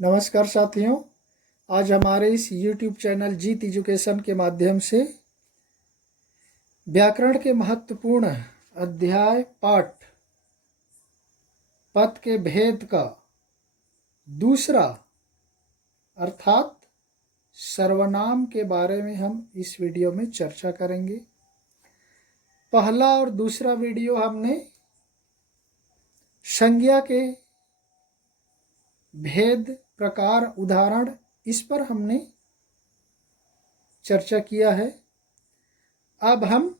नमस्कार साथियों, आज हमारे इस YouTube चैनल जीत एजुकेशन के माध्यम से व्याकरण के महत्वपूर्ण अध्याय पाठ पद के भेद का दूसरा अर्थात सर्वनाम के बारे में हम इस वीडियो में चर्चा करेंगे। पहला और दूसरा वीडियो हमने संज्ञा के भेद, प्रकार, उदाहरण, इस पर हमने चर्चा किया है। अब हम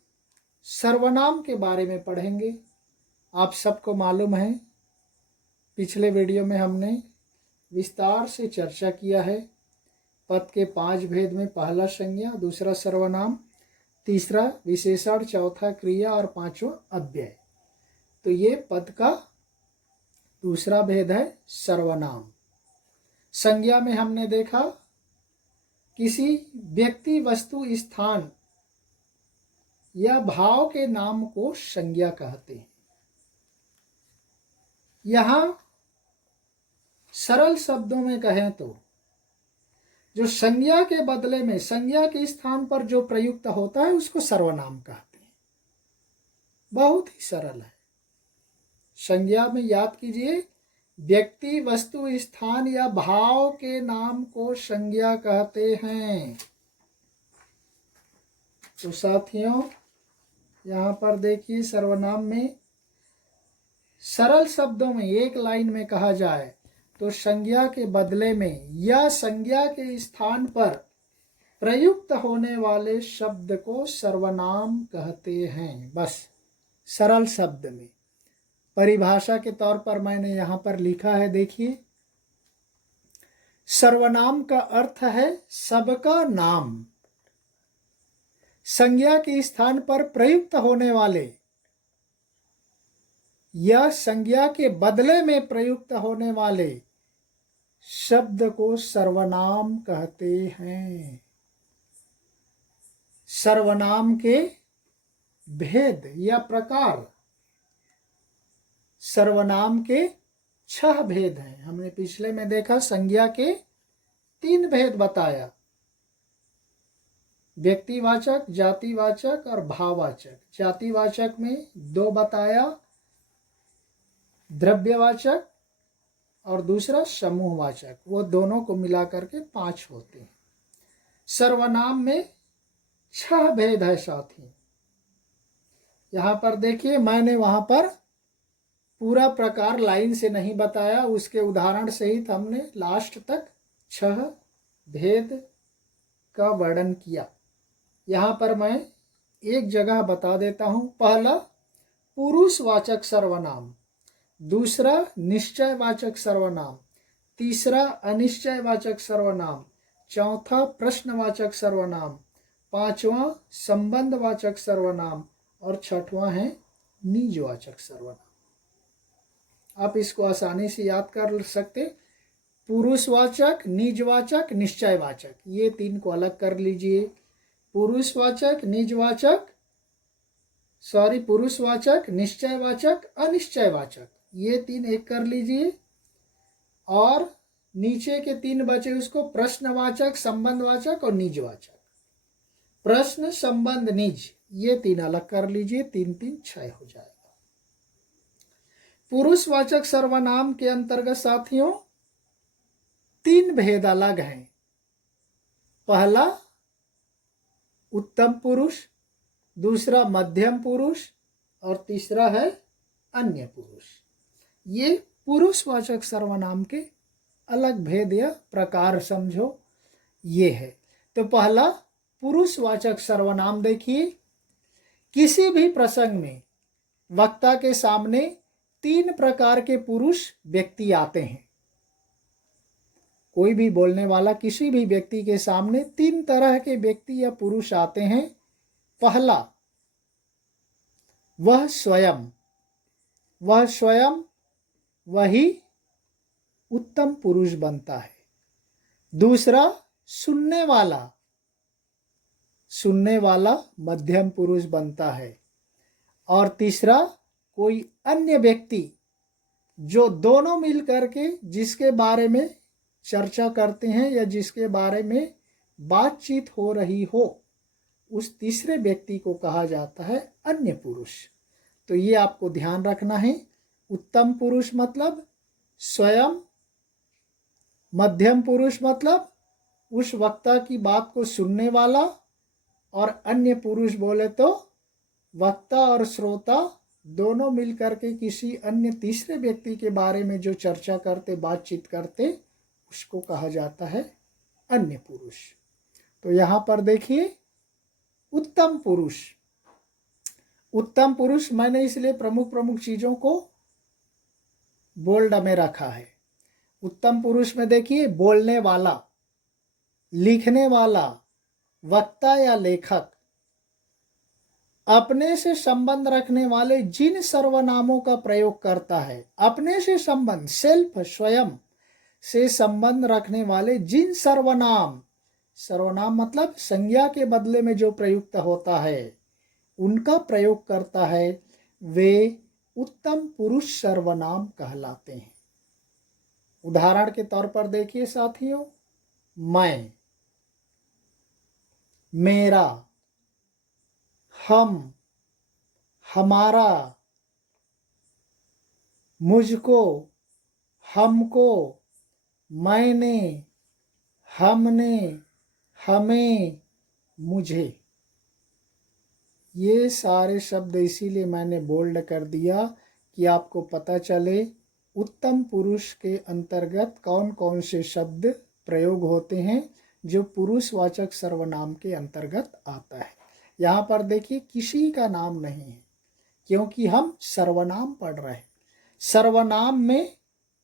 सर्वनाम के बारे में पढ़ेंगे। आप सबको मालूम है, पिछले वीडियो में हमने विस्तार से चर्चा किया है। पद के 5 भेद में पहला संज्ञा, दूसरा सर्वनाम, तीसरा विशेषण, चौथा क्रिया और पांचवा अव्यय। तो ये पद का दूसरा भेद है सर्वनाम। संज्ञा में हमने देखा किसी व्यक्ति, वस्तु, स्थान या भाव के नाम को संज्ञा कहते हैं। यहां सरल शब्दों में कहें तो जो संज्ञा के बदले में संज्ञा के स्थान पर जो प्रयुक्त होता है उसको सर्वनाम कहते हैं। बहुत ही सरल है। संज्ञा में याद कीजिए, व्यक्ति, वस्तु, स्थान या भाव के नाम को संज्ञा कहते हैं। तो साथियों, यहाँ पर देखिए, सर्वनाम में सरल शब्दों में एक लाइन में कहा जाए तो संज्ञा के बदले में या संज्ञा के स्थान पर प्रयुक्त होने वाले शब्द को सर्वनाम कहते हैं। बस सरल शब्द में। परिभाषा के तौर पर मैंने यहाँ पर लिखा है, देखिए। सर्वनाम का अर्थ है सबका नाम। संज्ञा के स्थान पर प्रयुक्त होने वाले या संज्ञा के बदले में प्रयुक्त होने वाले शब्द को सर्वनाम कहते हैं। सर्वनाम के भेद या प्रकार। सर्वनाम के 6 भेद हैं। हमने पिछले में देखा संज्ञा के 3 भेद बताया, व्यक्तिवाचक, जातिवाचक और भाववाचक। जातिवाचक में 2 बताया, द्रव्यवाचक और दूसरा समूहवाचक। वो दोनों को मिलाकर के 5 होते हैं। सर्वनाम में 6 भेद है साथी। यहाँ पर देखिए, मैंने वहां पर पूरा प्रकार लाइन से नहीं बताया, उसके उदाहरण सहित हमने लास्ट तक 6 भेद का वर्णन किया। यहाँ पर मैं एक जगह बता देता हूँ। पहला पुरुषवाचक सर्वनाम, दूसरा निश्चयवाचक सर्वनाम, तीसरा अनिश्चयवाचक सर्वनाम, चौथा प्रश्नवाचक सर्वनाम, पांचवा संबंधवाचक सर्वनाम और छठवां है निजवाचक सर्वनाम। आप इसको आसानी से याद कर सकते। पुरुषवाचक, निजवाचक, निश्चयवाचक, ये 3 को अलग कर लीजिए। पुरुषवाचक, निश्चयवाचक, अनिश्चयवाचक, ये 3 एक कर लीजिए। और नीचे के 3 बचे, उसको प्रश्नवाचक, संबंधवाचक और निजवाचक। प्रश्न, संबंध, निज, ये 3 अलग कर लीजिए। 3 3 6 हो जाएगा। पुरुषवाचक सर्वनाम के अंतर्गत साथियों 3 भेद अलग हैं। पहला उत्तम पुरुष, दूसरा मध्यम पुरुष और तीसरा है अन्य पुरुष। ये पुरुषवाचक सर्वनाम के अलग भेद या प्रकार समझो, ये है। तो पहला पुरुषवाचक सर्वनाम देखिए, किसी भी प्रसंग में वक्ता के सामने 3 प्रकार के पुरुष व्यक्ति आते हैं। कोई भी बोलने वाला किसी भी व्यक्ति के सामने 3 तरह के व्यक्ति या पुरुष आते हैं। पहला, वह स्वयं वही उत्तम पुरुष बनता है। दूसरा, सुनने वाला मध्यम पुरुष बनता है। और तीसरा, कोई अन्य व्यक्ति जो दोनों मिलकर के जिसके बारे में चर्चा करते हैं या जिसके बारे में बातचीत हो रही हो, उस तीसरे व्यक्ति को कहा जाता है अन्य पुरुष। तो ये आपको ध्यान रखना है। उत्तम पुरुष मतलब स्वयं, मध्यम पुरुष मतलब उस वक्ता की बात को सुनने वाला, और अन्य पुरुष बोले तो वक्ता और श्रोता दोनों मिलकर के किसी अन्य तीसरे व्यक्ति के बारे में जो चर्चा करते, बातचीत करते, उसको कहा जाता है अन्य पुरुष। तो यहाँ पर देखिए उत्तम पुरुष। उत्तम पुरुष मैंने इसलिए प्रमुख प्रमुख चीज़ों को बोल्ड में रखा है। उत्तम पुरुष में देखिए बोलने वाला, लिखने वाला, वक्ता या लेखक, अपने से संबंध रखने वाले जिन सर्वनामों का प्रयोग करता है। अपने से संबंध, सेल्फ, स्वयं से संबंध रखने वाले जिन सर्वनाम, सर्वनाम मतलब संज्ञा के बदले में जो प्रयुक्त होता है, उनका प्रयोग करता है, वे उत्तम पुरुष सर्वनाम कहलाते हैं। उदाहरण के तौर पर देखिए साथियों, मैं, मेरा, हम, हमारा, मुझको, हमको, मैंने, हमने, हमें, मुझे। ये सारे शब्द इसीलिए मैंने बोल्ड कर दिया कि आपको पता चले उत्तम पुरुष के अंतर्गत कौन कौन से शब्द प्रयोग होते हैं जो पुरुषवाचक सर्वनाम के अंतर्गत आता है। यहाँ पर देखिए किसी का नाम नहीं है, क्योंकि हम सर्वनाम पढ़ रहे हैं। सर्वनाम में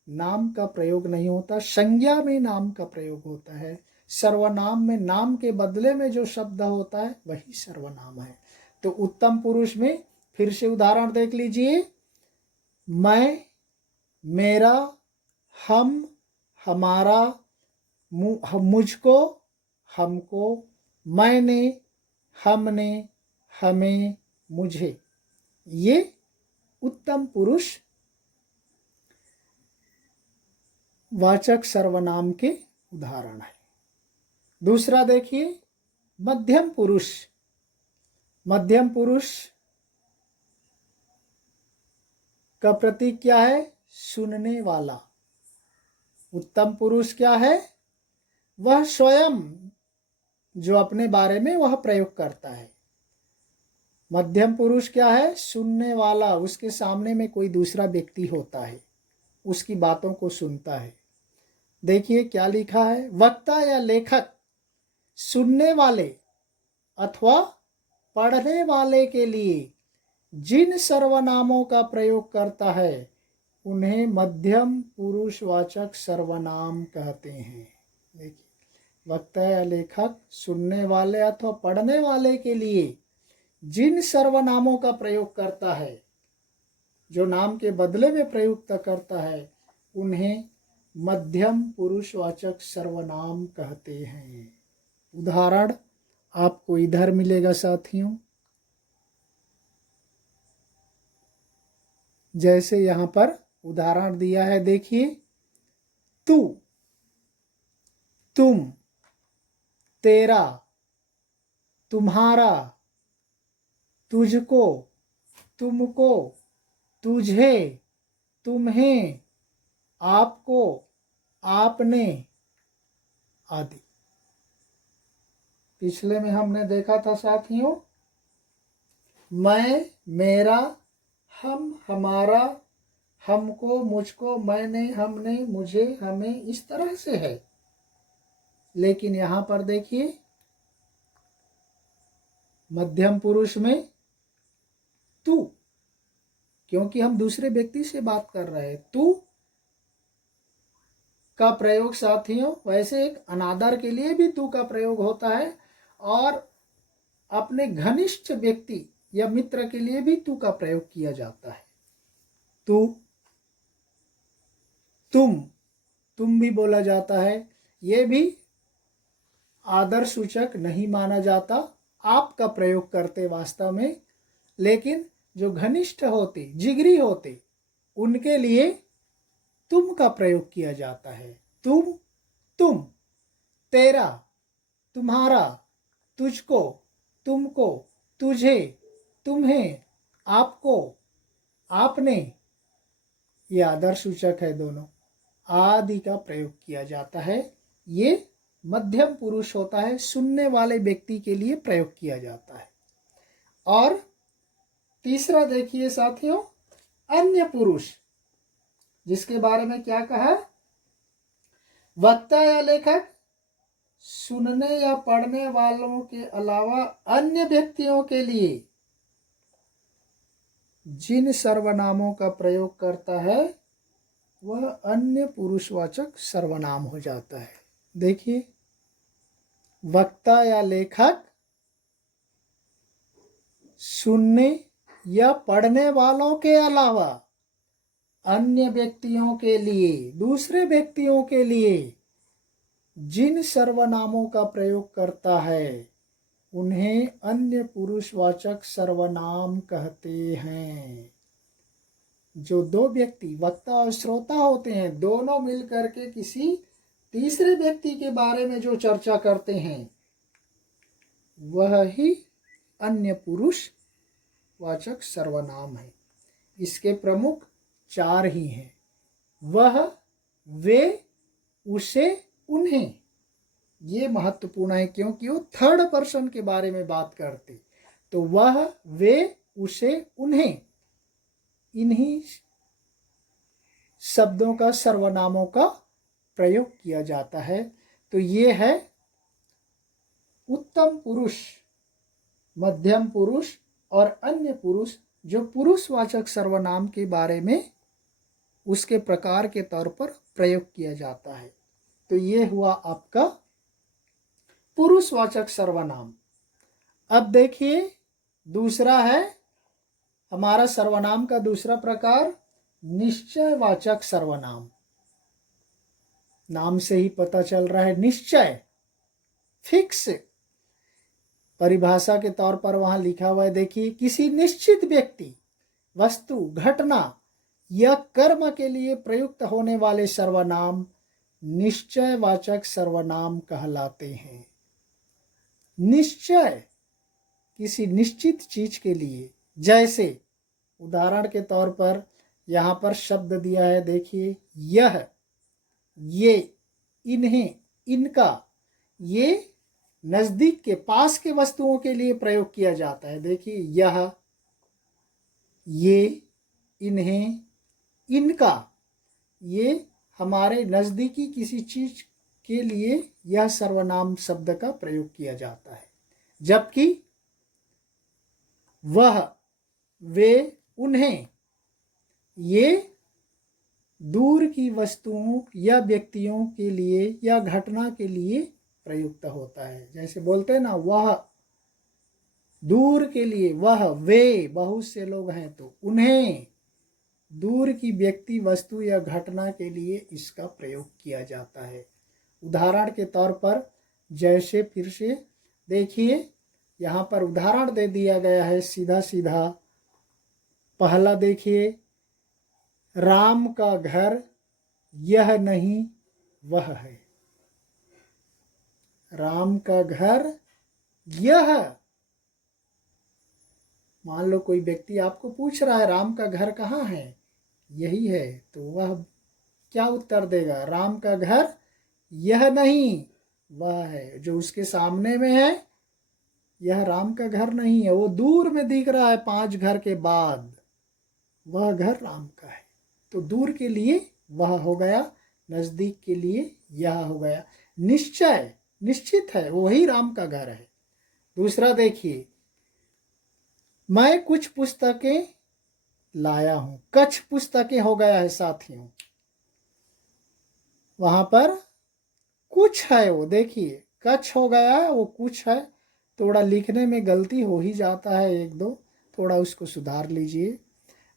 नाम का प्रयोग नहीं होता, संज्ञा में नाम का प्रयोग होता है। सर्वनाम में नाम के बदले में जो शब्द होता है वही सर्वनाम है। तो उत्तम पुरुष में फिर से उदाहरण देख लीजिए, मैं, मेरा, हम, हमारा, मुझको, हमको, मैंने, हमने, हमें, मुझे। ये उत्तम पुरुष वाचक सर्वनाम के उदाहरण है। दूसरा देखिए मध्यम पुरुष। मध्यम पुरुष का प्रतीक क्या है? सुनने वाला। उत्तम पुरुष क्या है? वह स्वयं जो अपने बारे में वह प्रयोग करता है। मध्यम पुरुष क्या है? सुनने वाला। उसके सामने में कोई दूसरा व्यक्ति होता है, उसकी बातों को सुनता है। देखिए क्या लिखा है, वक्ता या लेखक सुनने वाले अथवा पढ़ने वाले के लिए जिन सर्वनामों का प्रयोग करता है उन्हें मध्यम पुरुषवाचक सर्वनाम कहते हैं। देखिए, वक्ता या लेखक सुनने वाले अथवा पढ़ने वाले के लिए जिन सर्वनामों का प्रयोग करता है, जो नाम के बदले में प्रयुक्त करता है, उन्हें मध्यम पुरुषवाचक सर्वनाम कहते हैं। उदाहरण आपको इधर मिलेगा साथियों, जैसे यहाँ पर उदाहरण दिया है, देखिए, तू, तुम, तेरा, तुम्हारा, तुझको, तुमको, तुझे, तुम्हें, आपको, आपने आदि। पिछले में हमने देखा था साथियों, मैं, मेरा, हम, हमारा, हमको, मुझको, मैंने, हमने, मुझे, हमें, इस तरह से है। लेकिन यहाँ पर देखिए मध्यम पुरुष में तू, क्योंकि हम दूसरे व्यक्ति से बात कर रहे हैं, तू का प्रयोग साथियों, वैसे एक अनादर के लिए भी तू का प्रयोग होता है, और अपने घनिष्ठ व्यक्ति या मित्र के लिए भी तू का प्रयोग किया जाता है। तू, तुम भी बोला जाता है। ये भी आदर सूचक नहीं माना जाता, आप का प्रयोग करते वास्तव में, लेकिन जो घनिष्ठ होते, जिगरी होते, उनके लिए तुम का प्रयोग किया जाता है। तुम तेरा, तुम्हारा, तुझको, तुमको, तुझे, तुम्हें, आपको, आपने, ये आदर्श सूचक है दोनों, आदि का प्रयोग किया जाता है। ये मध्यम पुरुष होता है, सुनने वाले व्यक्ति के लिए प्रयोग किया जाता है। और तीसरा देखिए साथियों, अन्य पुरुष, जिसके बारे में क्या कहा, वक्ता या लेखक सुनने या पढ़ने वालों के अलावा अन्य व्यक्तियों के लिए जिन सर्वनामों का प्रयोग करता है वह अन्य पुरुषवाचक सर्वनाम हो जाता है। देखिए, वक्ता या लेखक सुनने या पढ़ने वालों के अलावा अन्य व्यक्तियों के लिए, दूसरे व्यक्तियों के लिए जिन सर्वनामों का प्रयोग करता है उन्हें अन्य पुरुषवाचक सर्वनाम कहते हैं। जो दो व्यक्ति, वक्ता और श्रोता होते हैं, दोनों मिलकर के किसी तीसरे व्यक्ति के बारे में जो चर्चा करते हैं वह ही अन्य पुरुषवाचक सर्वनाम है। इसके प्रमुख 4 ही हैं, वह, वे, उसे, उन्हें। ये महत्वपूर्ण है क्योंकि वो थर्ड पर्सन के बारे में बात करते, तो वह, वे, उसे, उन्हें, इन्हीं शब्दों का, सर्वनामों का प्रयोग किया जाता है। तो ये है उत्तम पुरुष, मध्यम पुरुष और अन्य पुरुष, जो पुरुषवाचक सर्वनाम के बारे में उसके प्रकार के तौर पर प्रयोग किया जाता है। तो ये हुआ आपका पुरुषवाचक सर्वनाम। अब देखिए, दूसरा है हमारा सर्वनाम का दूसरा प्रकार, निश्चयवाचक सर्वनाम। नाम से ही पता चल रहा है, निश्चय, फिक्स। परिभाषा के तौर पर वहां लिखा हुआ है, देखिए, किसी निश्चित व्यक्ति, वस्तु, घटना या कर्म के लिए प्रयुक्त होने वाले सर्वनाम निश्चयवाचक सर्वनाम कहलाते हैं। निश्चय, किसी निश्चित चीज के लिए, जैसे उदाहरण के तौर पर यहाँ पर शब्द दिया है, देखिए, यह, ये, इन्हें, इनका, ये नजदीक के, पास के वस्तुओं के लिए प्रयोग किया जाता है। देखिए, यह, ये, इन्हें, इनका, ये हमारे नजदीकी किसी चीज के लिए यह सर्वनाम शब्द का प्रयोग किया जाता है। जबकि वह, वे, उन्हें, ये दूर की वस्तुओं या व्यक्तियों के लिए या घटना के लिए प्रयुक्त होता है। जैसे बोलते हैं ना, वह दूर के लिए, वह, वे बहुत से लोग हैं, तो उन्हें दूर की व्यक्ति, वस्तु या घटना के लिए इसका प्रयोग किया जाता है। उदाहरण के तौर पर, जैसे, फिर से देखिए, यहाँ पर उदाहरण दे दिया गया है सीधा सीधा। पहला देखिए, राम का घर यह नहीं वह है। राम का घर यह, मान लो कोई व्यक्ति आपको पूछ रहा है राम का घर कहाँ है, यही है, तो वह क्या उत्तर देगा, राम का घर यह नहीं वह है। जो उसके सामने में है यह राम का घर नहीं है, वो दूर में दिख रहा है 5 घर के बाद, वह घर राम का है। तो दूर के लिए वह हो गया, नजदीक के लिए यह हो गया। निश्चय, निश्चित है वही राम का घर है। दूसरा देखिए, मैं कुछ पुस्तकें लाया हूं, कुछ पुस्तकें हो गया है साथियों, वहां पर कुछ है, वो देखिए कछ हो गया है, वो कुछ है। थोड़ा लिखने में गलती हो ही जाता है एक दो, थोड़ा उसको सुधार लीजिए।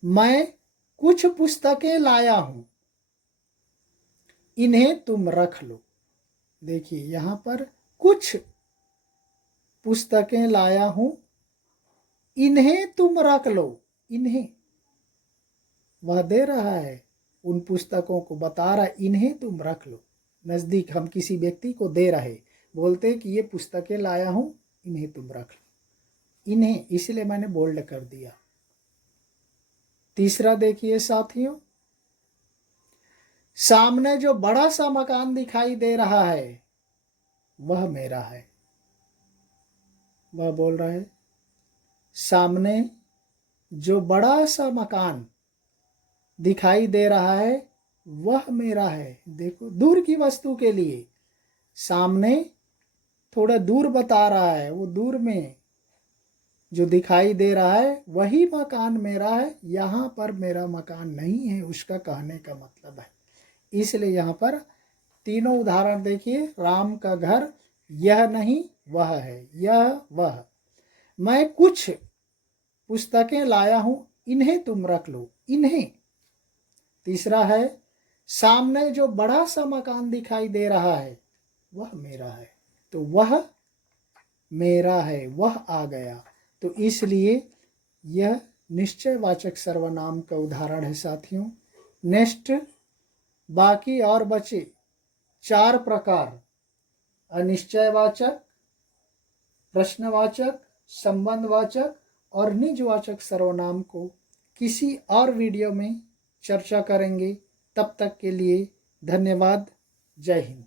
मैं कुछ पुस्तकें लाया हूं, इन्हें तुम रख लो। देखिए, यहां पर कुछ पुस्तकें लाया हूं, इन्हें तुम रख लो। इन्हें वह दे रहा है, उन पुस्तकों को बता रहा है, इन्हें तुम रख लो। नजदीक हम किसी व्यक्ति को दे रहे, बोलते कि ये पुस्तकें लाया हूं, इन्हें तुम रख लो। इन्हें इसलिए मैंने बोल्ड कर दिया। तीसरा देखिए साथियों, सामने जो बड़ा सा मकान दिखाई दे रहा है वह मेरा है। वह बोल रहा है सामने जो बड़ा सा मकान दिखाई दे रहा है वह मेरा है। देखो, दूर की वस्तु के लिए सामने थोड़ा दूर बता रहा है, वो दूर में जो दिखाई दे रहा है वही मकान मेरा है, यहाँ पर मेरा मकान नहीं है, उसका कहने का मतलब है। इसलिए यहाँ पर तीनों उदाहरण देखिए। राम का घर यह नहीं वह है, यह वह। मैं कुछ पुस्तकें लाया हूं, इन्हें तुम रख लो, इन्हें। तीसरा है सामने जो बड़ा सा मकान दिखाई दे रहा है वह मेरा है, तो वह मेरा है, वह आ गया। तो इसलिए यह निश्चयवाचक सर्वनाम का उदाहरण है साथियों। नेक्स्ट, बाकी और बचे 4 प्रकार, अनिश्चयवाचक, प्रश्नवाचक, संबंधवाचक और निजवाचक सर्वनाम को किसी और वीडियो में चर्चा करेंगे। तब तक के लिए धन्यवाद। जय हिंद।